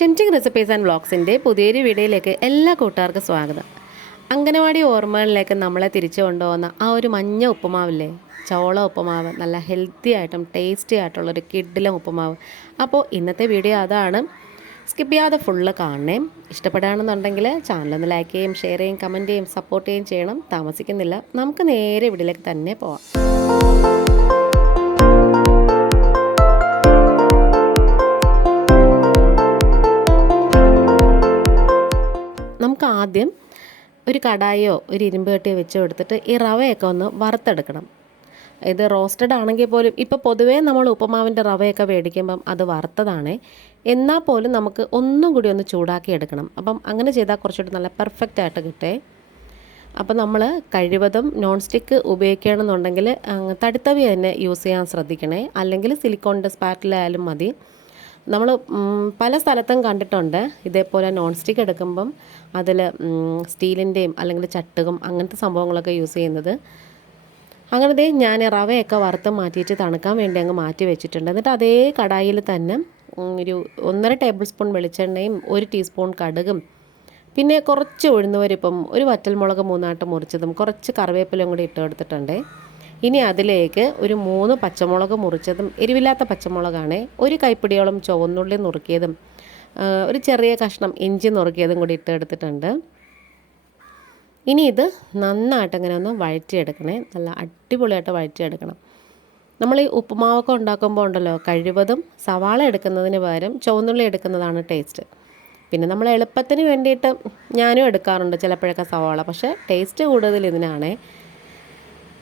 Tempting recipes and വ്ളോഗ്സിൻ്റെ പുതിയൊരു വീഡിയോയിലേക്ക് എല്ലാ കൂട്ടുകാർക്കും സ്വാഗതം. അംഗനവാടി ഓർമ്മകളിലേക്ക് നമ്മളെ തിരിച്ചു കൊണ്ടുപോകുന്ന ആ ഒരു മഞ്ഞ ഉപ്പുമാവില്ലേ, ചോള ഉപ്പുമാവ്, നല്ല ഹെൽത്തി ആയിട്ടും ടേസ്റ്റി ആയിട്ടുള്ളൊരു കിഡിലും ഉപ്പുമാവ്. അപ്പോൾ ഇന്നത്തെ വീഡിയോ അതാണ്. സ്കിപ്പ് ചെയ്യാതെ ഫുള്ള് കാണണേ. ഇഷ്ടപ്പെടുകയാണെന്നുണ്ടെങ്കിൽ ചാനലൊന്ന് ലൈക്ക് ചെയ്യും, ഷെയർ ചെയ്യും, കമൻറ്റ് ചെയ്യും, സപ്പോർട്ട് ചെയ്യും ചെയ്യണം. താമസിക്കുന്നില്ല, നമുക്ക് നേരെ വീഡിയോയിലേക്ക് തന്നെ പോവാം. നമുക്ക് ആദ്യം ഒരു കടായോ ഒരു ഇരുമ്പ് കട്ടിയോ വെച്ച് കൊടുത്തിട്ട് ഈ റവയൊക്കെ ഒന്ന് വറുത്തെടുക്കണം. ഇത് റോസ്റ്റഡ് ആണെങ്കിൽ പോലും ഇപ്പോൾ പൊതുവേ നമ്മൾ ഉപ്പുമാവിൻ്റെ റവയൊക്കെ മേടിക്കുമ്പം അത് വറുത്തതാണ്. എന്നാൽ പോലും നമുക്ക് ഒന്നും കൂടി ഒന്ന് ചൂടാക്കി എടുക്കണം. അപ്പം അങ്ങനെ ചെയ്താൽ കുറച്ചുകൂടി നല്ല പെർഫെക്റ്റ് ആയിട്ട് കിട്ടേ. അപ്പോൾ നമ്മൾ കഴിവതും നോൺ സ്റ്റിക്ക് ഉപയോഗിക്കുകയാണെന്നുണ്ടെങ്കിൽ തടിത്തവി തന്നെ യൂസ് ചെയ്യാൻ ശ്രദ്ധിക്കണേ. അല്ലെങ്കിൽ സിലിക്കോണിൻ്റെ സ്പാറ്റിലായാലും മതി. നമ്മൾ പല സ്ഥലത്തും കണ്ടിട്ടുണ്ട് ഇതേപോലെ നോൺ സ്റ്റിക്ക് എടുക്കുമ്പം അതിൽ സ്റ്റീലിൻ്റെയും അല്ലെങ്കിൽ ചട്ടുകം അങ്ങനത്തെ സംഭവങ്ങളൊക്കെ യൂസ് ചെയ്യുന്നത്. അങ്ങനത്തെ ഞാൻ റവയൊക്കെ വറുത്ത് മാറ്റിയിട്ട് തണുക്കാൻ വേണ്ടി അങ്ങ് മാറ്റി വെച്ചിട്ടുണ്ട്. എന്നിട്ട് അതേ കടായിൽ തന്നെ ഒരു 1.5 ടേബിൾ സ്പൂൺ വെളിച്ചെണ്ണയും 1 ടീസ്പൂൺ കടുകും പിന്നെ കുറച്ച് ഉഴുന്നുപരിപ്പും ഒരു വറ്റൽമുളക് 3 മുറിച്ചതും കുറച്ച് കറിവേപ്പിലയും കൂടി ഇട്ട് കൊടുത്തിട്ടുണ്ട്. ഇനി അതിലേക്ക് ഒരു 3 പച്ചമുളക് മുറിച്ചതും, എരിവില്ലാത്ത പച്ചമുളകാണ്, ഒരു കൈപ്പിടിയോളം ചുവന്നുള്ളി നുറുക്കിയതും, ഒരു ചെറിയ കഷ്ണം ഇഞ്ചി നുറുക്കിയതും കൂടി ഇട്ട് എടുത്തിട്ടുണ്ട്. ഇനി ഇത് നന്നായിട്ട് ഇങ്ങനെ ഒന്ന് വഴറ്റിയെടുക്കണേ. നല്ല അടിപൊളിയായിട്ട് വഴറ്റിയെടുക്കണം. നമ്മൾ ഈ ഉപ്പുമാവൊക്കെ ഉണ്ടാക്കുമ്പോൾ ഉണ്ടല്ലോ, കഴിവതും സവാള എടുക്കുന്നതിന് പകരം ചുവന്നുള്ളി എടുക്കുന്നതാണ് ടേസ്റ്റ്. പിന്നെ നമ്മൾ എളുപ്പത്തിന് വേണ്ടിയിട്ട് ഞാനും എടുക്കാറുണ്ട് ചിലപ്പോഴൊക്കെ സവാള, പക്ഷേ ടേസ്റ്റ് കൂടുതൽ ഇതിനാണേ.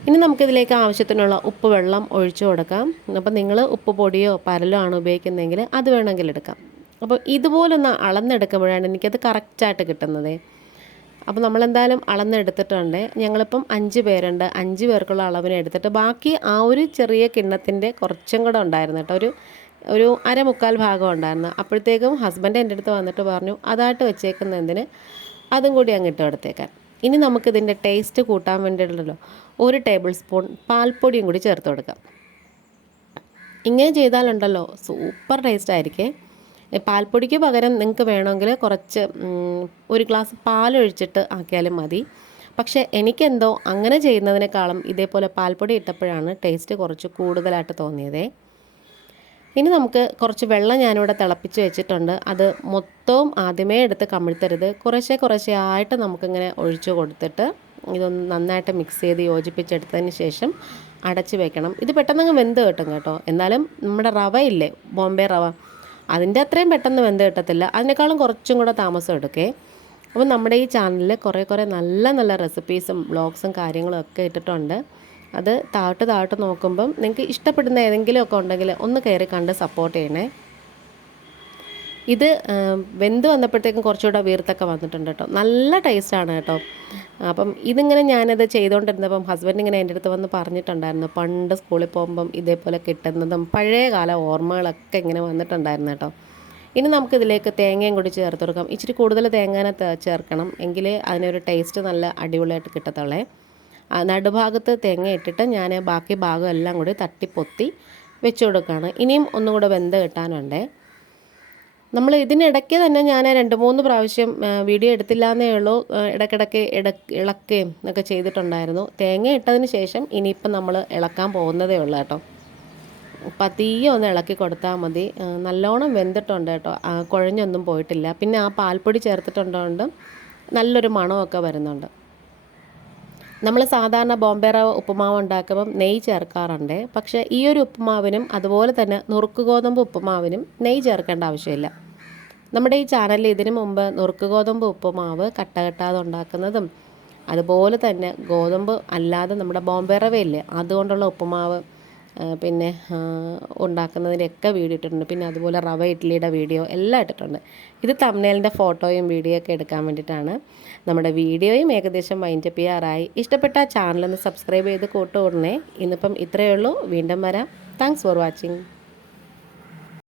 ഇനി നമുക്കിതിലേക്ക് ആവശ്യത്തിനുള്ള ഉപ്പ് വെള്ളം ഒഴിച്ചു കൊടുക്കാം. അപ്പോൾ നിങ്ങൾ ഉപ്പ് പൊടിയോ പരലോ ആണ് ഉപയോഗിക്കുന്നതെങ്കിൽ അത് വേണമെങ്കിൽ എടുക്കാം. അപ്പോൾ ഇതുപോലൊന്ന് അളന്നെടുക്കുമ്പോഴാണ് എനിക്കത് കറക്റ്റായിട്ട് കിട്ടുന്നത്. അപ്പോൾ നമ്മളെന്തായാലും അളന്നെടുത്തിട്ടുണ്ട്. ഞങ്ങളിപ്പം 5 പേരുണ്ട്. 5 പേർക്കുള്ള അളവിനെ എടുത്തിട്ട് ബാക്കി ആ ഒരു ചെറിയ കിണ്ണത്തിൻ്റെ കുറച്ചും കൂടെ ഉണ്ടായിരുന്നു കേട്ടോ, ഒരു 1/4 ഭാഗം ഉണ്ടായിരുന്നു. അപ്പോഴത്തേക്കും ഹസ്ബൻഡ് എൻ്റെ അടുത്ത് വന്നിട്ട് പറഞ്ഞു അതായിട്ട് വെച്ചേക്കുന്നതിന് അതും കൂടി അങ്ങിട്ട് കൊടുത്തേക്കാൻ. ഇനി നമുക്കിതിൻ്റെ ടേസ്റ്റ് കൂട്ടാൻ വേണ്ടിയിട്ടുള്ളല്ലോ 1 ടേബിൾ സ്പൂൺ പാൽപ്പൊടിയും കൂടി ചേർത്ത് കൊടുക്കാം. ഇങ്ങനെ ചെയ്താലുണ്ടല്ലോ സൂപ്പർ ടേസ്റ്റ് ആയിരിക്കേ. പാൽപ്പൊടിക്ക് പകരം നിങ്ങൾക്ക് വേണമെങ്കിൽ കുറച്ച് 1 ഗ്ലാസ് പാലൊഴിച്ചിട്ട് ആക്കിയാലും മതി. പക്ഷേ എനിക്കെന്തോ അങ്ങനെ ചെയ്യുന്നതിനേക്കാളും ഇതേപോലെ പാൽപ്പൊടി ഇട്ടപ്പോഴാണ് ടേസ്റ്റ് കുറച്ച് കൂടുതലായിട്ട് തോന്നിയതേ. ഇനി നമുക്ക് കുറച്ച് വെള്ളം ഞാനിവിടെ തിളപ്പിച്ച് വെച്ചിട്ടുണ്ട്. അത് മൊത്തവും ആദ്യമേ എടുത്ത് കമിഴ്ത്തരുത്. കുറേശ്ശെ ആയിട്ട് നമുക്കിങ്ങനെ ഒഴിച്ചു കൊടുത്തിട്ട് ഇതൊന്ന് നന്നായിട്ട് മിക്സ് ചെയ്ത് യോജിപ്പിച്ചെടുത്തതിന് ശേഷം അടച്ച് വെക്കണം. ഇത് പെട്ടെന്നങ്ങ് വെന്ത് കിട്ടും കേട്ടോ. എന്നാലും നമ്മുടെ റവ ഇല്ലേ, ബോംബെ റവ, അതിൻ്റെ അത്രയും പെട്ടെന്ന് വെന്ത് കിട്ടത്തില്ല. അതിനേക്കാളും കുറച്ചും കൂടെ താമസം എടുക്കേ. അപ്പോൾ നമ്മുടെ ഈ ചാനലിൽ കുറേ നല്ല റെസിപ്പീസും വ്ളോഗ്സും കാര്യങ്ങളും ഒക്കെ ഇട്ടിട്ടുണ്ട്. അത് താഴോട്ട് നോക്കുമ്പം നിങ്ങൾക്ക് ഇഷ്ടപ്പെടുന്ന ഏതെങ്കിലുമൊക്കെ ഉണ്ടെങ്കിൽ ഒന്ന് കയറി കണ്ട് സപ്പോർട്ട് ചെയ്യണേ. ഇത് വെന്ത് വന്നപ്പോഴത്തേക്കും കുറച്ചുകൂടെ വീർത്തൊക്കെ വന്നിട്ടുണ്ട് കേട്ടോ. നല്ല ടേസ്റ്റാണ് കേട്ടോ. അപ്പം ഇതിങ്ങനെ ഞാനത് ചെയ്തുകൊണ്ടിരുന്നപ്പം ഹസ്ബൻഡ് ഇങ്ങനെ എൻ്റെ അടുത്ത് വന്ന് പറഞ്ഞിട്ടുണ്ടായിരുന്നു, പണ്ട് സ്കൂളിൽ പോകുമ്പം ഇതേപോലെ കിട്ടുന്നതും പഴയ കാല ഓർമ്മകളൊക്കെ ഇങ്ങനെ വന്നിട്ടുണ്ടായിരുന്നു കേട്ടോ. ഇനി നമുക്കിതിലേക്ക് തേങ്ങയും കൂടി ചേർത്ത് കൊടുക്കാം. ഇച്ചിരി കൂടുതൽ തേങ്ങ ചേർക്കണം, എങ്കിലേ അതിനൊരു ടേസ്റ്റ് നല്ല അടിപൊളിയായിട്ട് കിട്ടത്തുള്ളേ. നടുഭാഗത്ത് തേങ്ങ ഇട്ടിട്ട് ഞാൻ ബാക്കി ഭാഗം എല്ലാം കൂടി തട്ടിപ്പൊത്തി വെച്ച് കൊടുക്കുകയാണ്. ഇനിയും ഒന്നുകൂടെ വെന്ത് കിട്ടാനുണ്ടേ. നമ്മൾ ഇതിനിടയ്ക്ക് തന്നെ ഞാൻ 2-3 പ്രാവശ്യം വീഡിയോ എടുത്തില്ല എന്നേ ഉള്ളൂ, ഇടയ്ക്കിടയ്ക്ക് ഇളക്കുകയും ഒക്കെ ചെയ്തിട്ടുണ്ടായിരുന്നു. തേങ്ങ ഇട്ടതിന് ശേഷം ഇനിയിപ്പം നമ്മൾ ഇളക്കാൻ പോകുന്നതേ ഉള്ളൂ കേട്ടോ. പതിയെ ഒന്ന് ഇളക്കി കൊടുത്താൽ മതി. നല്ലോണം വെന്തിട്ടുണ്ട് കേട്ടോ, കുഴഞ്ഞൊന്നും പോയിട്ടില്ല. പിന്നെ ആ പാൽപ്പൊടി ചേർത്തിട്ടുണ്ടോണ്ട് നല്ലൊരു മണമൊക്കെ വരുന്നുണ്ട്. നമ്മൾ സാധാരണ ബോംബെ റവ ഉപ്പുമാവ് ഉണ്ടാക്കുമ്പം നെയ്യ് ചേർക്കാറുണ്ട്. പക്ഷേ ഈ ഒരു ഉപ്പുമാവിനും അതുപോലെ തന്നെ നുറുക്ക് ഗോതമ്പ് ഉപ്പുമാവിനും നെയ്യ് ചേർക്കേണ്ട ആവശ്യമില്ല. നമ്മുടെ ഈ ചാനലിൽ ഇതിനു മുമ്പ് നുറുക്ക് ഗോതമ്പ് ഉപ്പുമാവ് കട്ടകെട്ടാതെ ഉണ്ടാക്കുന്നതും അതുപോലെ തന്നെ ഗോതമ്പ് അല്ലാതെ നമ്മുടെ ബോംബെ റവയില്ലേ അതുകൊണ്ടുള്ള ഉപ്പുമാവ് പിന്നെ ഉണ്ടാക്കുന്നതിൻ്റെയൊക്കെ വീഡിയോ ഇട്ടിട്ടുണ്ട്. പിന്നെ അതുപോലെ റവ ഇഡ്ഡലിയുടെ വീഡിയോ എല്ലാം ഇട്ടിട്ടുണ്ട്. ഇത് തംബ്നെയിലിൻ്റെ ഫോട്ടോയും വീഡിയോ ഒക്കെ എടുക്കാൻ വേണ്ടിയിട്ടാണ്. നമ്മുടെ വീഡിയോയും ഏകദേശം വൈൻഡപ്പ് ചെയ്യാറായി. ഇഷ്ടപ്പെട്ട ചാനലൊന്ന് സബ്സ്ക്രൈബ് ചെയ്ത് കൂട്ടുകൂടണേ. ഇന്നിപ്പം ഇത്രയേ ഉള്ളൂ. വീണ്ടും വരാം. Thanks for watching.